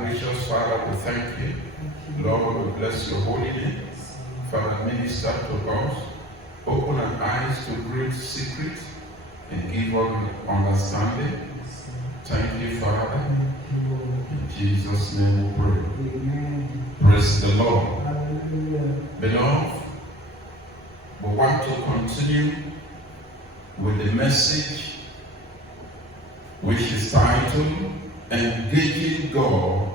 gracious Father, we thank you. Lord, we bless your holy name. Father, minister to us. Open our eyes to great secrets and give us understanding. Thank you, Father. In Jesus' name we pray. Amen. Praise the Lord. Hallelujah. Beloved, we want to continue with the message which is titled Engaging God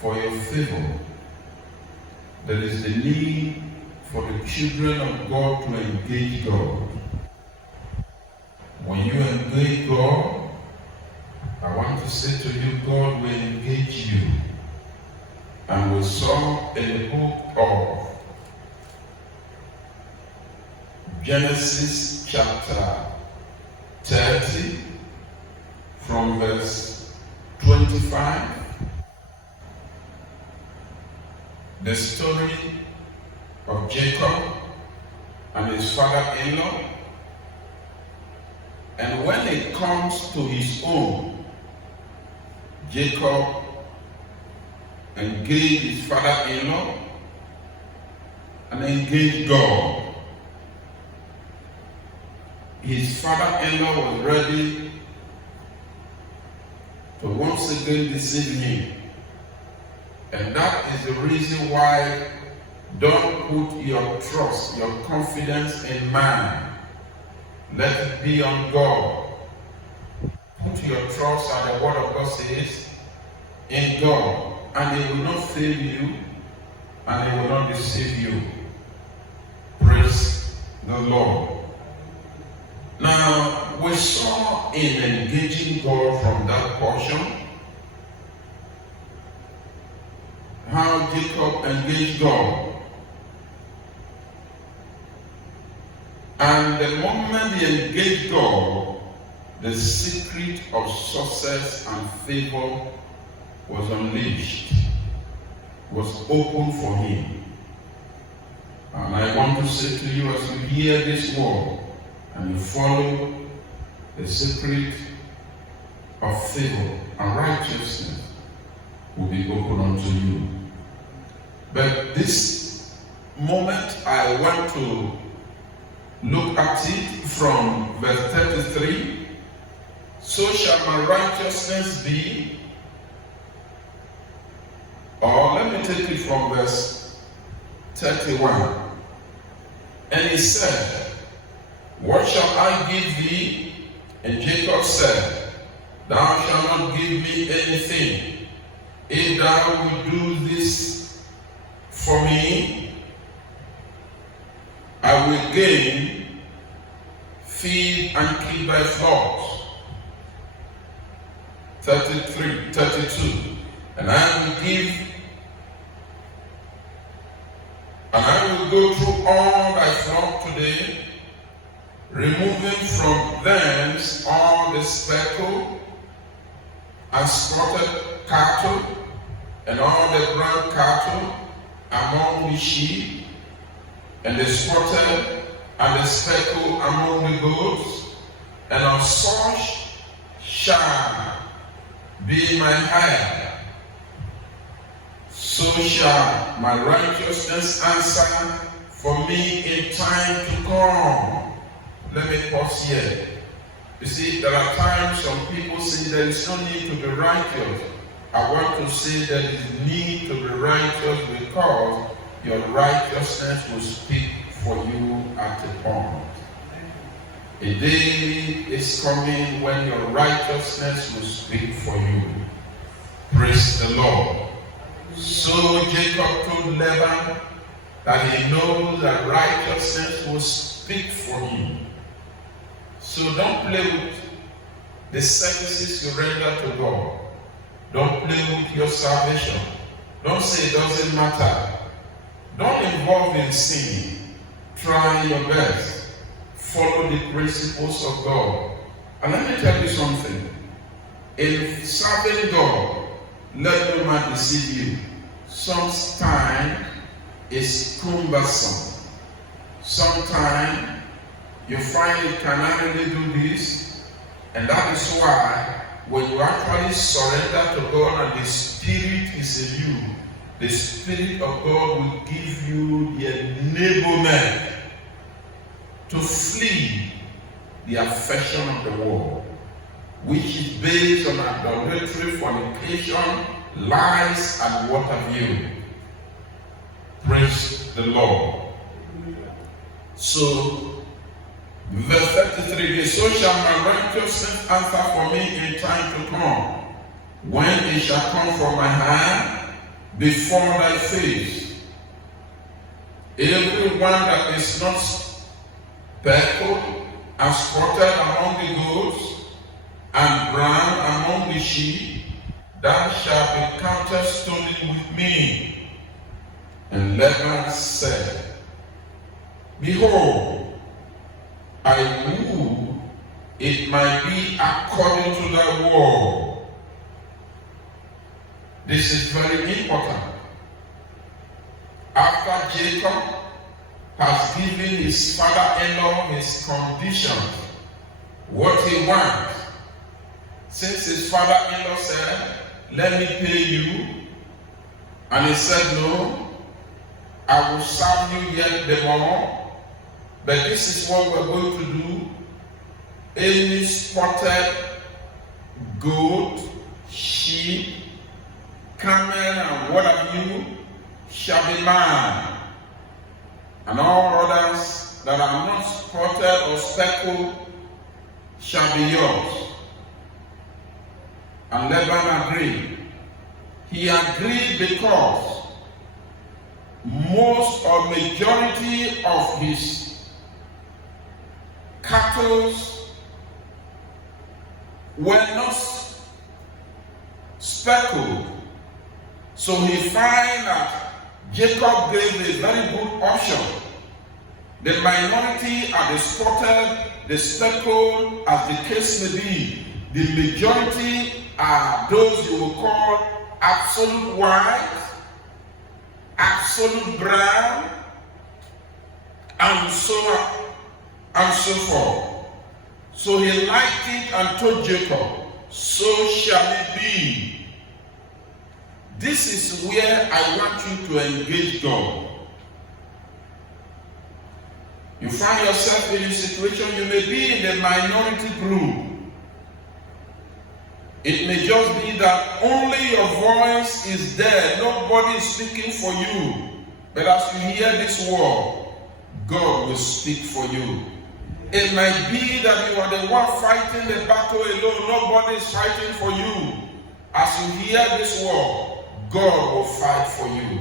for Your Favor. There is the need for the children of God to engage God. When you engage God, I want to say to you, God will engage you. And we saw in the book of Genesis chapter 30 from verse 25, the story of Jacob and his father-in-law. And when it comes to his own, Jacob engaged his father-in-law and engaged God. His father-in-law was ready to once again deceive him. And that is the reason why don't put your trust, your confidence in man. Let it be on God. Put your trust, as the word of God says, in God. And He will not fail you, and He will not deceive you. Praise the Lord. Now, we saw in engaging God from that portion how Jacob engaged God. And the moment he engaged God, the secret of success and favor was unleashed, was open for him. And I want to say to you, as you hear this word and you follow the secret of favor and righteousness will be open unto you. But this moment I want to look at it from verse 33. So shall my righteousness be. Or let me take it from verse 31. And he said, what shall I give thee? And Jacob said, thou shalt not give me anything. If thou wilt do this for me, I will gain, feed and keep thy flocks. 32. And I will give, and I will go through all thy flock today, removing from thence all the speckled and spotted cattle, and all the brown cattle among the sheep, and the spotted and the speckled among the goats, and of such shall be my hire. So shall my righteousness answer for me in time to come. Let me pause here. You see, there are times some people say there is no need to be righteous. I want to say there is need to be righteous because your righteousness will speak for you at a point. A day is coming when your righteousness will speak for you. Praise the Lord. So Jacob told Laban that he knows that righteousness will speak for him. So don't play with the services you render to God. Don't play with your salvation. Don't say it doesn't matter. Don't involve in sin. Try your best. Follow the principles of God. And let me tell you something. In serving God, let no man deceive you. Sometimes it's cumbersome. Sometimes you find you cannot really do this, and that is why when you actually surrender to God and the Spirit is in you, the Spirit of God will give you the enablement to flee the affection of the world, which is based on adultery, fornication, lies, and what have you. Praise the Lord. So, verse 33, so shall my righteousness answer for me in time to come, when it shall come from my hand before thy face. Every one that is not speckled and spotted among the goats, and brown among the sheep, thou shalt be counted stolen with me. And Laban said, behold, I would it might be according to thy word. This is very important. After Jacob has given his father-in-law his conditions, what he wants, since his father-in-law said, let me pay you, and he said, no, I will serve you yet the more, but this is what we're going to do. Any spotted goat, sheep, camel, and what have you shall be mine, and all others that are not spotted or speckled shall be yours. And Laban agreed. He agreed because most or majority of his cattle were not speckled. So he find that Jacob gave a very good option. The minority are the spotted, the speckled, as the case may be. The majority are those you will call absolute white, absolute brown, and so on and so forth. So he liked it and told Jacob, so shall it be. This is where I want you to engage God. You find yourself in a situation, you may be in the minority group. It may just be that only your voice is there, nobody is speaking for you. But as you hear this word, God will speak for you. It might be that you are the one fighting the battle alone, nobody is fighting for you. As you hear this word, God will fight for you.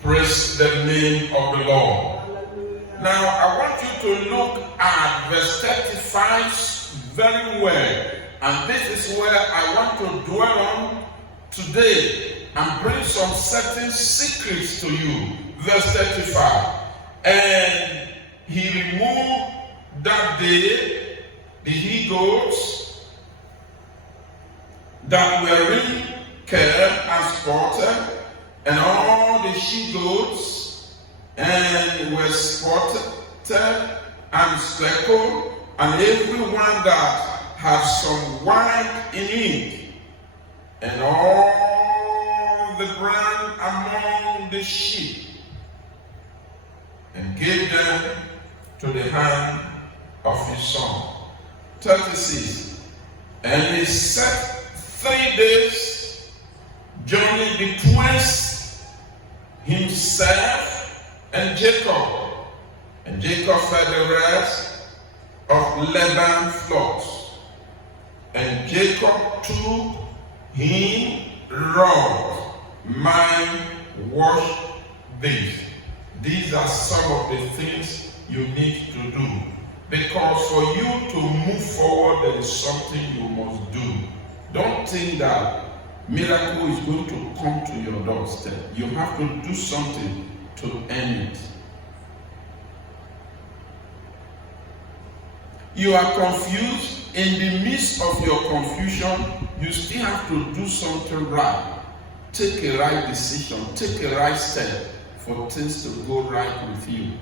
Praise the name of the Lord. Now, I want you to look at verse 35 very well. And this is where I want to dwell on today and bring some certain secrets to you. Verse 35. And he removed that day the he-goats that were in kept and spotted, and all the she-goats, and were spotted and speckled, and everyone that had some white in it, and all the brown among the sheep, and gave them to the hand of his son. 36. And he set 3 days journey betwixt himself and Jacob. And Jacob fed the rest of Laban's flocks. And Jacob took him rod, mine, wash this. These are some of the things you need to do. Because for you to move forward, there is something you must do. Don't think that miracle is going to come to your doorstep. You have to do something to earn it. You are confused. In the midst of your confusion, you still have to do something right. Take a right decision. Take a right step for things to go right with you.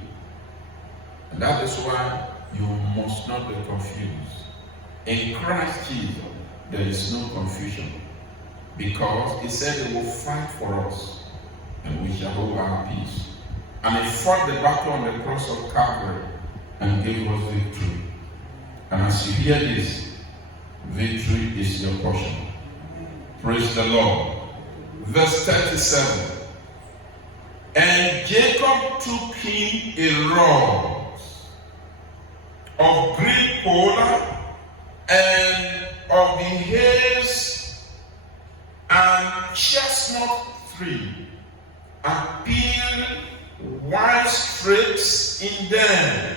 And that is why you must not be confused. In Christ Jesus, there is no confusion. Because he said he will fight for us and we shall hold our peace. And he fought the battle on the cross of Calvary and gave us victory. And as you hear this, victory is your portion. Praise the Lord. Verse 37. And Jacob took him a rod of green polar and of the hares and chestnut tree, and peeled white streaks in them,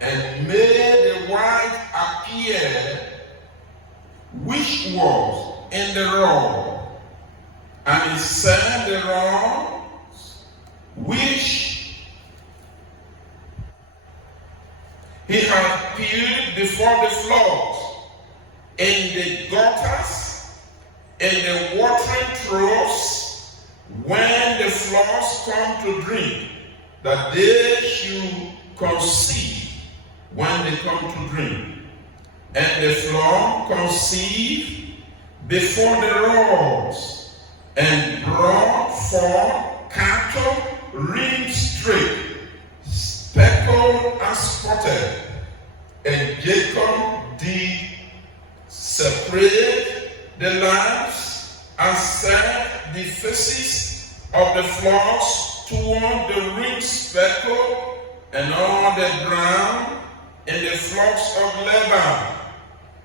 and made the white appear which was in the rod. And he sent the rods which he had peeled before the floods, in the gutters, in the watering troughs, when the flocks come to drink, that they should conceive when they come to drink. And the flock conceived before the rods, and brought forth cattle ring straight, speckled and spotted. And Jacob did separate the lambs and set the faces of the flocks toward the ring speckled, and all the ground in the flocks of Laban.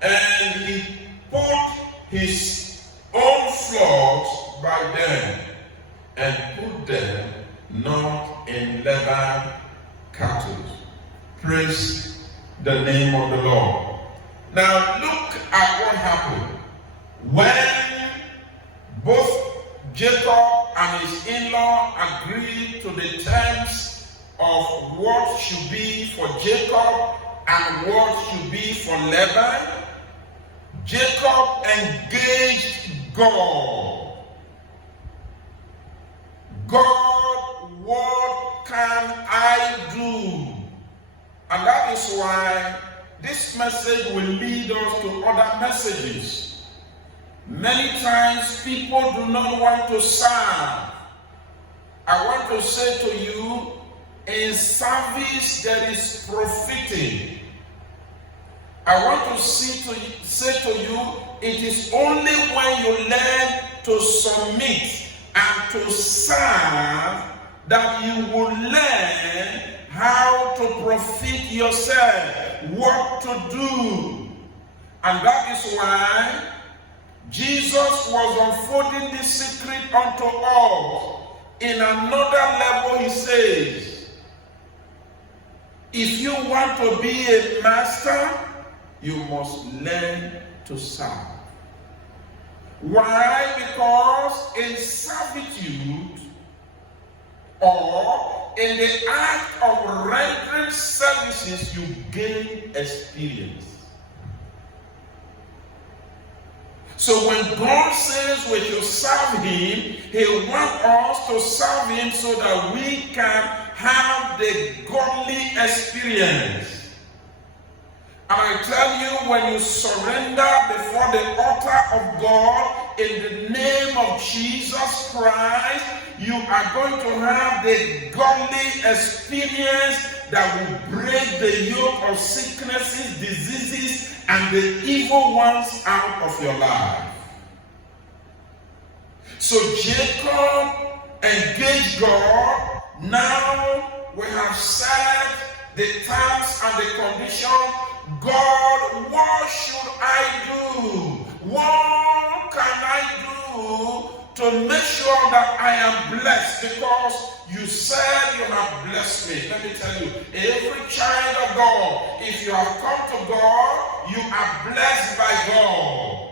And he put his own flocks by them, and put them not in Laban cattle. Praise the name of the Lord. Now look at what happened when both Jacob and his in-law agreed to the terms of what should be for Jacob and what should be for Laban. Jacob engaged God. God, what can I do? And that is why this message will lead us to other messages. Many times people do not want to serve. I want to say to you, in service there is profiting. I want to say to you, it is only when you learn to submit and to serve that you will learn how to profit yourself, what to do. And that is why Jesus was unfolding this secret unto us. In another level, he says, if you want to be a master, you must learn to serve. Why? Because in servitude or in the act of rendering services, you gain experience. So when God says we should serve him, he wants us to serve him so that we can have the godly experience. And I tell you, when you surrender before the altar of God in the name of Jesus Christ, you are going to have the godly experience that will break the yoke of sicknesses, diseases, and the evil ones out of your life. So Jacob engaged God. Now we have set the terms and the conditions. God, what should I do? What can I do to make sure that I am blessed? Because you said you have blessed me. Let me tell you, every child of God, if you have come to God, you are blessed by God.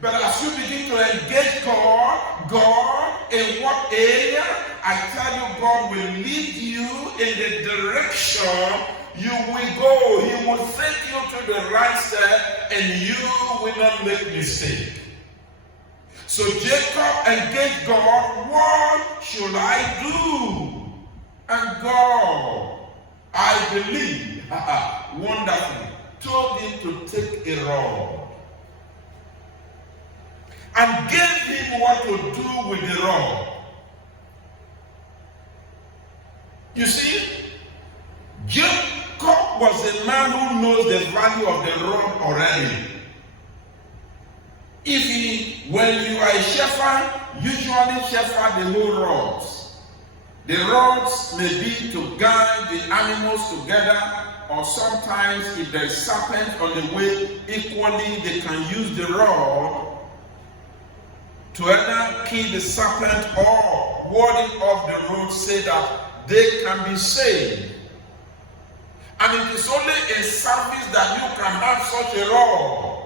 But as you begin to engage God in what area? I tell you, God will lead you in the direction you will go. He will take you to the right step and you will not make mistake. So Jacob engaged God. What should I do? And God, I believe, wonderful, told him to take a rod. and gave him what to do with the rod. You see, Jacob was a man who knows the value of the rod already. When you are a shepherd, usually shepherd the whole rods. The rods may be to guide the animals together, or sometimes if there is serpent on the way, equally they can use the rod to either kill the serpent or ward it off the road so that they can be saved. And it is only in service that you can have such a rod.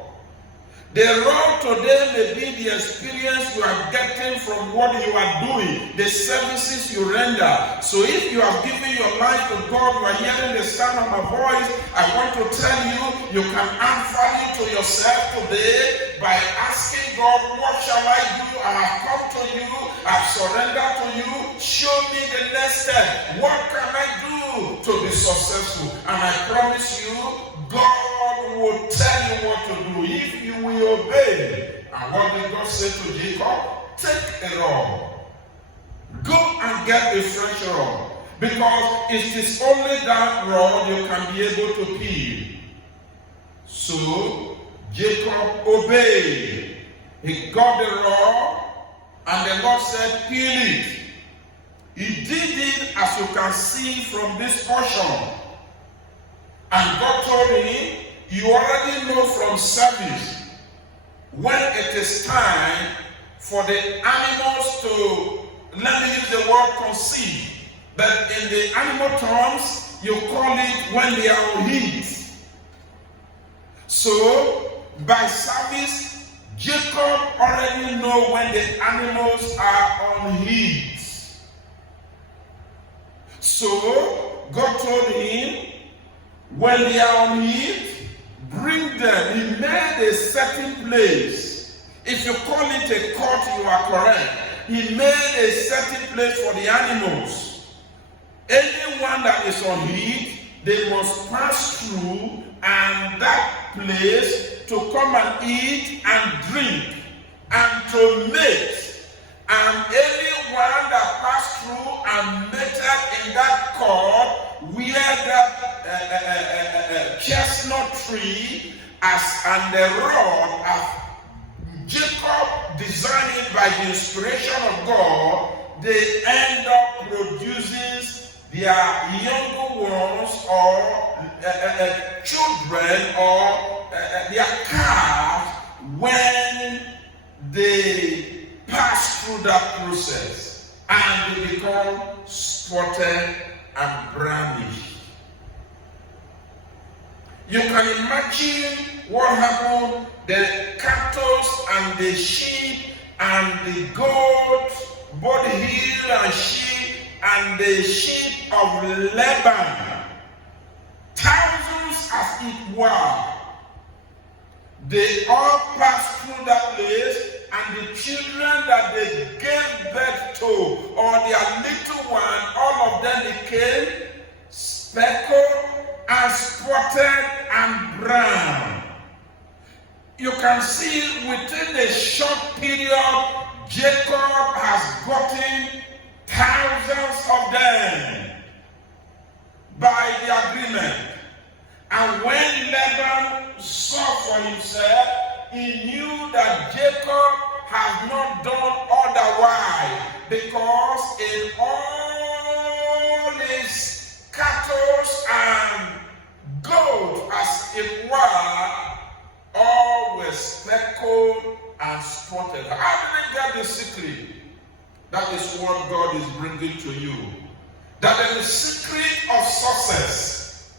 The rod today may be the experience you are getting from what you are doing, the services you render. So if you have given your life to God, you are hearing the sound of my voice, I want to tell you, you can add value to yourself today by asking God, what shall I do? I have come to you, I have surrendered to you, show me the next step. What can I do to be successful? And I promise you, God will tell you what to do if you will obey. And what did God say to Jacob? Take a rod. Go and get a fresh rod. Because it is only that rod you can be able to peel. So Jacob obeyed. He got the rod, and the Lord said, peel it. He did it, as you can see from this portion. And God told him, you already know from service when it is time for the animals to, let me use the word conceive, but in the animal terms, you call it when they are on heat. So, by service, Jacob already know when the animals are on heat. So, God told him, when they are on heat, bring them. He made a certain place. If you call it a court, you are correct. He made a certain place for the animals. Anyone that is on heat, they must pass through and that place to come and eat and drink and to mate. And anyone that passed through and mated in that court, where that chestnut tree and the rod of Jacob designed it by the inspiration of God, they end up producing their younger ones or children or their calves when they pass through that process, and they become spotted and brownish. You can imagine what happened. The cattle and the sheep and the goat, both hill and sheep, and the sheep of Laban, thousands as it were, they all passed through that place, and the children that they gave birth to, or their little one, all of them became speckled and spotted and brown. You can see within a short period, Jacob has gotten thousands of them by the agreement. And when Laban saw for himself, he knew that Jacob has not done otherwise, because in all his cattle and goats, as it were, all were speckled and spotted. How did they get the secret? That is what God is bringing to you. That is the secret of success.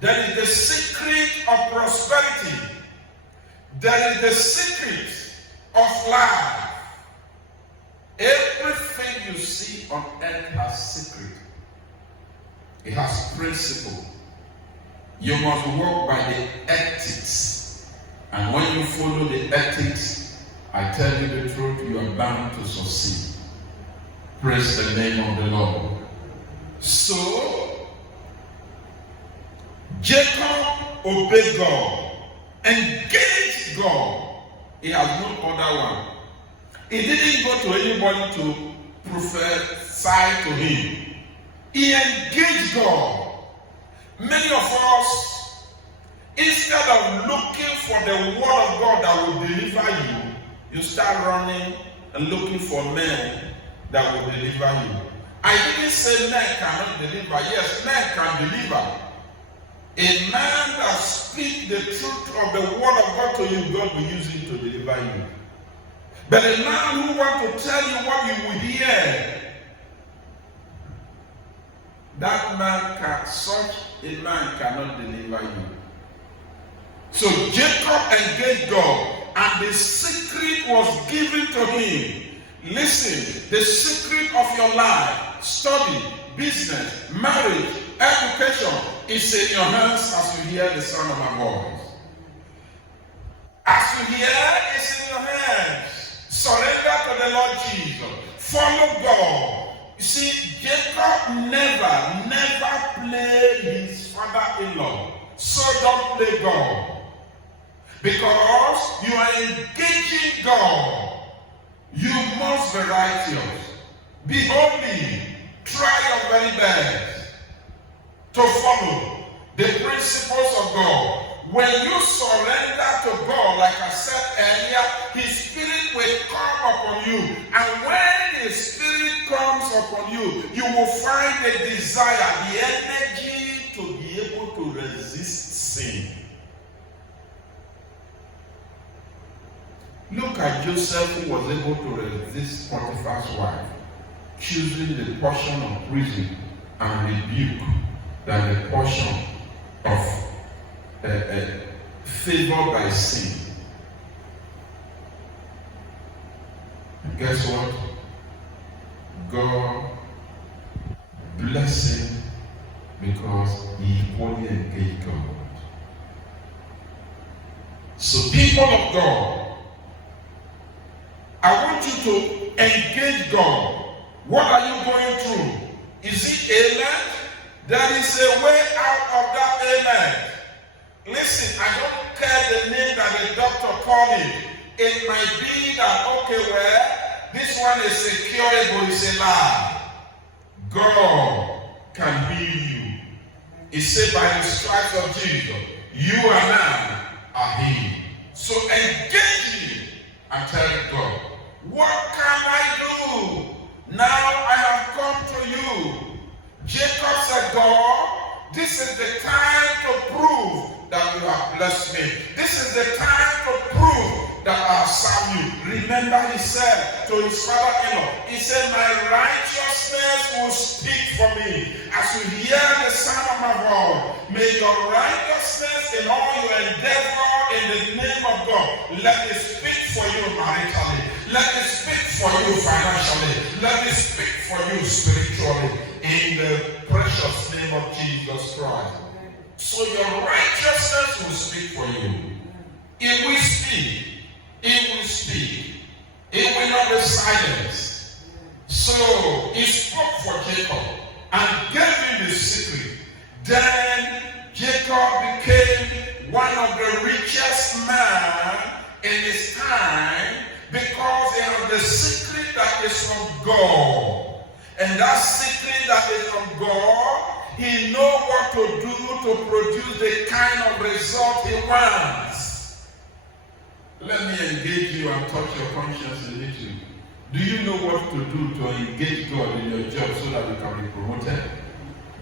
That is the secret of prosperity. That is the secret of life. Everything you see on earth has secret. It has principle. You must walk by the ethics. And when you follow the ethics, I tell you the truth, you are bound to succeed. Praise the name of the Lord. So, Jacob obeyed God, engaged God. He has no other one. He didn't go to anybody to prophesy to him. He engaged God. Many of us, instead of looking for the word of God that will deliver you, you start running and looking for men that will deliver you. I didn't say men cannot deliver. Yes, men can deliver. A man that speaks the truth of the word of God to you, God will use him to deliver you. But a man who wants to tell you what you will hear, such a man cannot deliver you. So Jacob engaged God, and the secret was given to him. Listen, the secret of your life, study, business, marriage, education is in your hands as you hear the sound of my voice. As you hear, it's in your hands. Surrender to the Lord Jesus. Follow God. You see, Jacob never played his father-in-law. So don't play God. Because you are engaging God. You must be righteous. Be holy. Try your very best to follow the principles of God. When you surrender to God, like I said earlier, His Spirit will come upon you. And when His Spirit comes upon you, you will find the desire, the energy to be able to resist sin. Look at Joseph, who was able to resist Potiphar's wife, choosing the portion of prison and rebuke than the portion of favor by sin. And guess what? God bless him because he equally engaged God. So people of God, I want you to engage God. What are you going through? Is it ailment? There is a way out of that ailment. Listen, I don't care the name that the doctor called it. It might be that, okay, well, this one is incurable, it's a lie. God can heal you. He said by the stripes of Jesus, you and I are healed. So engage him and tell God, what can I do? Now I have come to you. Jacob said, God, this is the time to prove that you have blessed me. This is the time to prove that I have served you. Remember, he said to his father-in-law, he said, my righteousness will speak for me. As you hear the sound of my voice, may your righteousness in all your endeavor in the name of God, let it speak for you maritally. Let it speak for you financially. Let it speak for you spiritually. In the precious name of Jesus Christ. So your righteousness will speak for you. It will speak. It will speak. It will not be silenced. So he spoke for Jacob and gave him the secret. Then Jacob became one of the richest men in his time because he had the secret that is from God. And that secret that is from God, he knows what to do to produce the kind of result he wants. Let me engage you and touch your conscience a little. Do you know what to do to engage God in your job so that you can be promoted?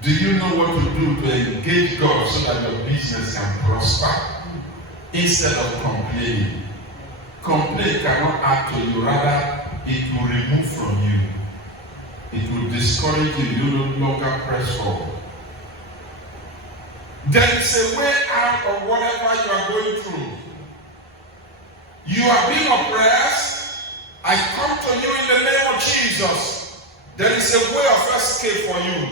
Do you know what to do to engage God so that your business can prosper? Instead of complaining. Complaint cannot add to you, rather it will remove from you. It will discourage you. You no longer press forward. There is a way out of whatever you are going through. You are being oppressed. I come to you in the name of Jesus. There is a way of escape for you.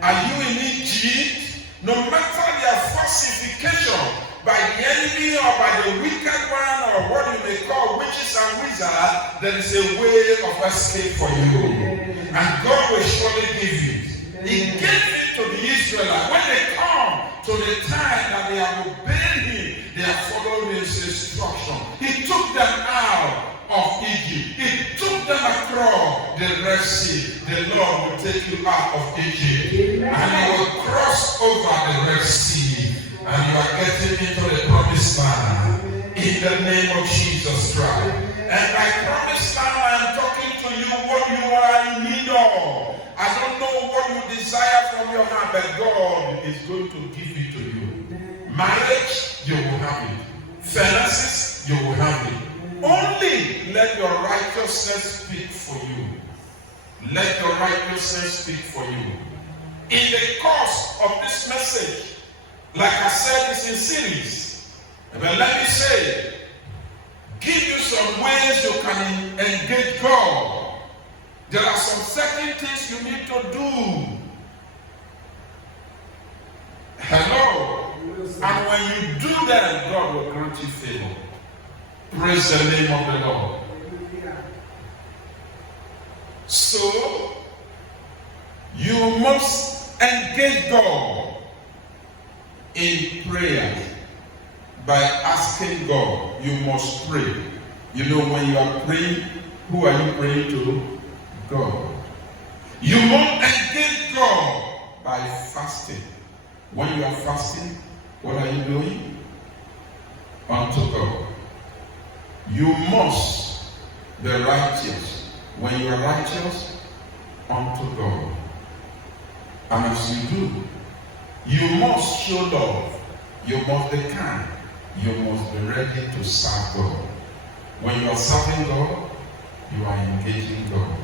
Are you in Egypt? No matter their falsification by the enemy or by the wicked one or what you may call witches and wizards, there is a way of escape for you. And God will surely give it. He gave it to the Israelites. When they come to the time that they have obeyed him, they have followed his instruction. He took them out of Egypt. It took them across the Red Sea. The Lord will take you out of Egypt. And you will cross over the Red Sea. And you are getting into the promised land. In the name of Jesus Christ. And I promise now I am talking to you what you are in need of. I don't know what you desire from your heart, but God is going to give it to you. Marriage, you will have it. Finances, you will have it. Only let your righteousness speak for you. Let your righteousness speak for you. In the course of this message, like I said, it's in series. But let me say, give you some ways you can engage God. There are some certain things you need to do. Hello? And when you do that, God will grant you favor. Praise the name of the Lord. So, you must engage God in prayer by asking God. You must pray. You know, when you are praying, who are you praying to? God. You must engage God by fasting. When you are fasting, what are you doing? Unto God. You must be righteous. When you are righteous, unto God. And as you do, you must show love. You must be kind. You must be ready to serve God. When you are serving God, you are engaging God.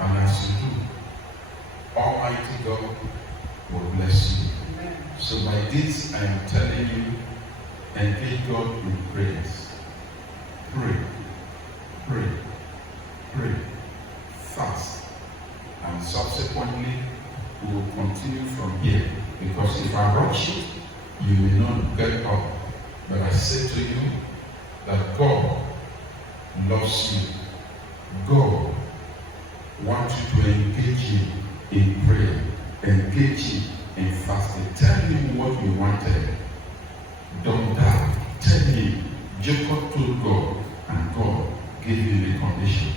And as you do, Almighty God will bless you. Amen. So by this, I am telling you, engage God in prayers. Pray, pray, pray, fast. And subsequently, we will continue from here. Because if I rush you, you may not get up. But I say to you that God loves you. God wants you to engage Him in prayer, engage Him in fasting. Tell Him what you wanted. Don't doubt. Tell Him. Jacob told God, and God gave him a condition.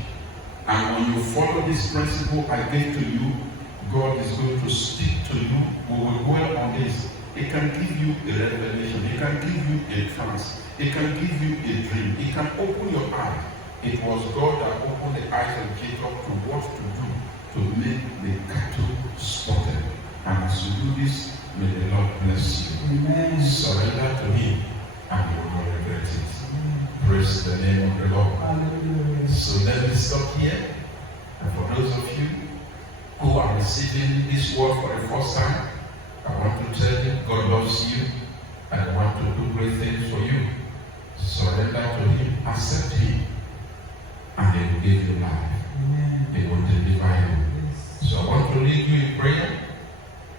And when you follow this principle I gave to you, God is going to speak to you. We will dwell on this. It can give you a revelation. It can give you a trance. It can give you a dream. It can open your eyes. It was God that opened the eyes of Jacob to what to do to make the cattle spotted. And as you do this, may the Lord bless you. Amen. Surrender to Him and you will not regret it. Amen. Praise the name of the Lord. Hallelujah. So let me stop here. And for those of you who are receiving this word for the first time, I want to tell you, God loves you and I want to do great things for you. Surrender to Him, accept Him, and He will give you life. Amen. He will deliver you. Yes. So I want to lead you in prayer,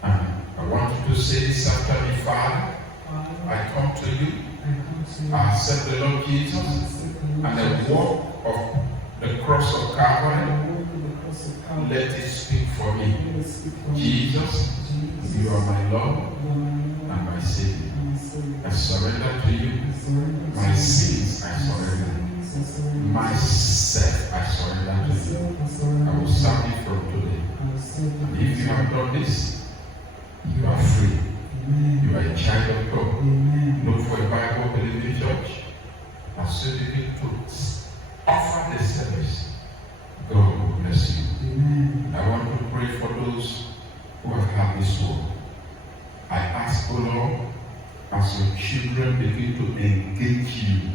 and I want you to say this after me. Father, I come to you. I accept the Lord Jesus and the work of the cross of Calvary. Let it speak for me. Jesus, you are my Lord and my Savior. I surrender to you. My sins I surrender. Myself I surrender to you. I will serve you from today. And if you have done this, you are free. You are a child of God. Look for a Bible believing church. As you begin to offer the service, God will bless you. I want to pray for those who have had this word. I ask, O Lord, as your children begin to engage you,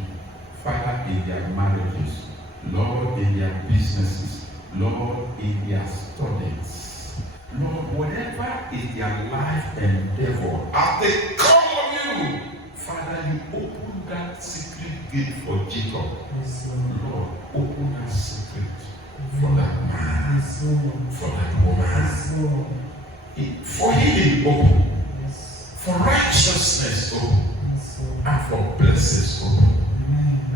Father, in their marriages, Lord, in their businesses, Lord, in their studies, Lord, whatever is their life endeavor, as they call on you, Father, you open that secret gate for Jacob. Yes, Lord, open that secret for that man, yes, for that woman. Yes, for healing, open. Yes. For righteousness, open. Yes, and for blessings, open.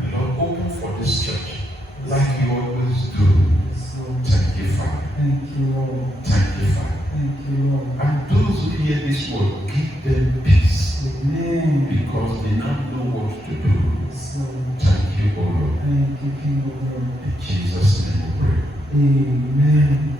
And Lord, open for this church, yes, like you always do. Yes, thank you, Father. Thank you, Lord. Thank you, Father. Thank you, Lord. And those who hear this word, give them peace. Amen. Because they not know what to do. Yes, thank you, O Lord. Thank you, King of Lord. Amen.